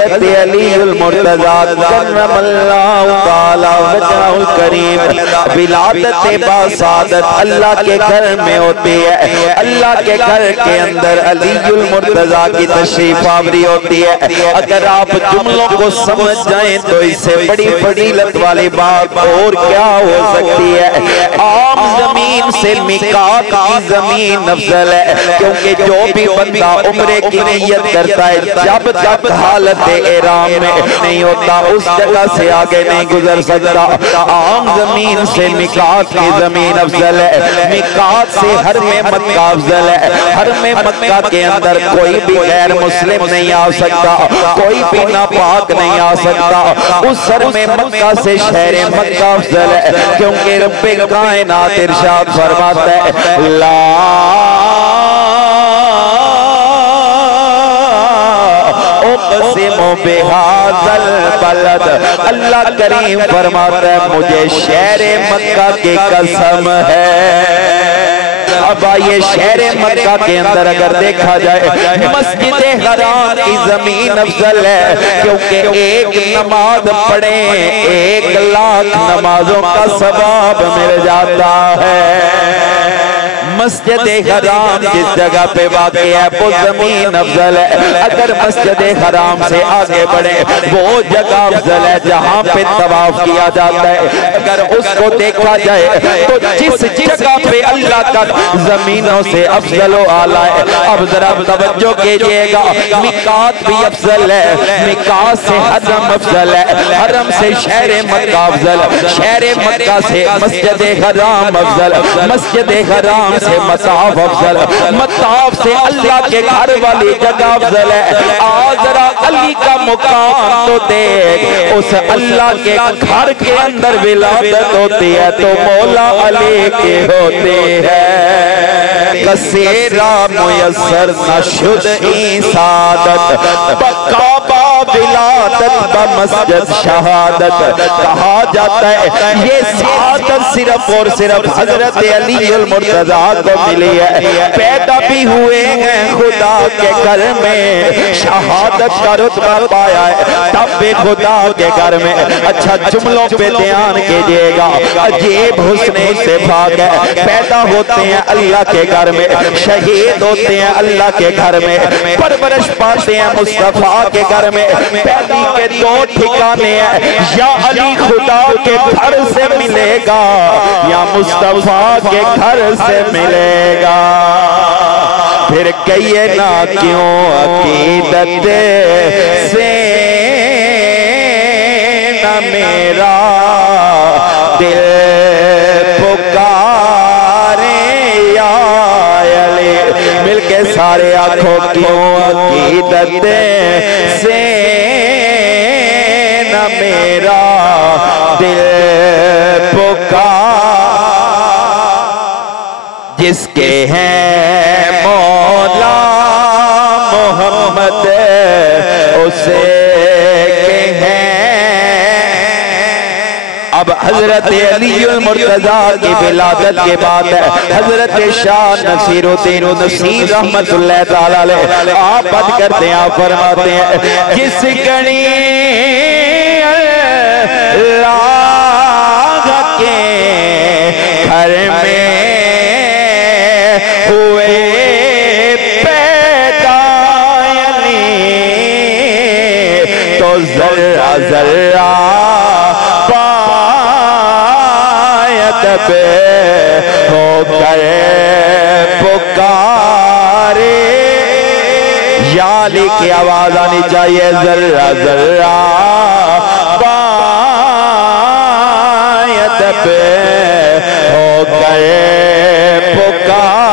حضرت علی المرتضی کرم اللہ تعالی وجہہ الکریم ولادت باسعادت اللہ کے گھر میں ہوتی ہے، اللہ کے گھر کے اندر علی المرتضی کی تشریف آوری ہوتی ہے۔ اگر آپ جملوں کو سمجھ جائیں تو اس سے بڑی فضیلت والی بات اور کیا ہو سکتی ہے؟ عام زمین سے میقات کی زمین افضل ہے، کیونکہ جو بھی بندہ عمرے کی نیت کرتا ہے جب تک حالت احرام میں نہیں ہوتا اس جگہ سے آگے نہیں گزر سکتا۔ عام زمین سے میقات کی زمین افضل ہے، میقات سے حرم مکہ افضل ہے۔ حرم مکہ کے اندر کوئی بھی غیر مسلم نہیں آ سکتا، کوئی بھی ناپاک نہیں آ سکتا۔ اس حرم مکہ سے شہر مکہ افضل ہے، کیونکہ رب کائنات ارشاد فرماتا ہے لا اقسم بہذا البلد، اللہ کریم فرماتا ہے مجھے شہر مکہ کی قسم ہے۔ اب آئیے شہر مکہ کے اندر اگر دیکھا جائے مسجد حرام کی زمین افضل ہے، کیونکہ ایک نماز پڑھیں 1,00,000 نمازوں کا ثواب مل جاتا ہے۔ مسجد حرام جس جگہ پہ واقع ہے وہ زمین افضل ہے۔ اگر مسجد حرام سے آگے بڑھے وہ جگہ افضل ہے جہاں پہ طواف کیا جاتا ہے۔ اگر اس کو دیکھا جائے تو جس جگہ پہ اللہ کا زمینوں سے افضل و اعلیٰ ہے، اب ذرا توجہ کیجئے گا، میقات بھی افضل ہے، میقات سے حرم افضل ہے، حرم سے شہر مکہ افضل ہے، شہر مکہ سے مسجد حرام افضل ہے، مسجد حرام سے مطاف افضل ہے، مطاف سے اللہ کے گھر والی جگہ افضل ہے۔ آج ذرا علی کا مقام تو دیکھ، اس اللہ کے گھر کے اندر ولادت ہوتی ہے تو مولا علی کی ہوتی ہے۔ کثیرہ میسر نشد سعادت بکعبہ ولادت بمسجد شہادت، کہا جاتا ہے یہ سعادت صرف اور صرف حضرت علی المرتضی کو ملی ہے۔ پیدا بھی ہوئے ہیں خدا کے گھر میں، شہادت کا رتبہ پایا ہے تب بھی خدا کے گھر میں۔ اچھا جملوں پہ دھیان کیجئے گا، عجیب حسن اتفاق ہے، پیدا ہوتے ہیں اللہ کے گھر میں، شہید ہوتے ہیں اللہ کے گھر میں، پرورش پاتے ہیں مصطفیٰ کے گھر میں۔ پیدی کے دو ٹھکانے ہیں، یا علی خدا کے گھر سے ملے گا یا مصطفیٰ کے گھر سے ملے گا۔ پھر کہیے نا کیوں عقیدت سے نہ میرا دل پکارے یا علی، مل کے سارے آنکھوں کیوں عقیدت سے نہ میرا دل پکار، جس کے ہیں مولا محمد اسے کے ہیں۔ اب حضرت علی المرتضی کی ولادت کے بعد ہے حضرت شاہ نصیر الدین نصیر رحمت اللہ تعالی علیہ، آپ بات کرتے ہیں، آپ فرماتے ہیں جس گھڑی اللہ کے گھر میں ہوئے پیدا علی، تو ذرہ ذرہ پایت ہو کر پکارے، یا علی کی آواز آنی چاہیے، ذرہ ذرہ پایت ہو کر پکارے۔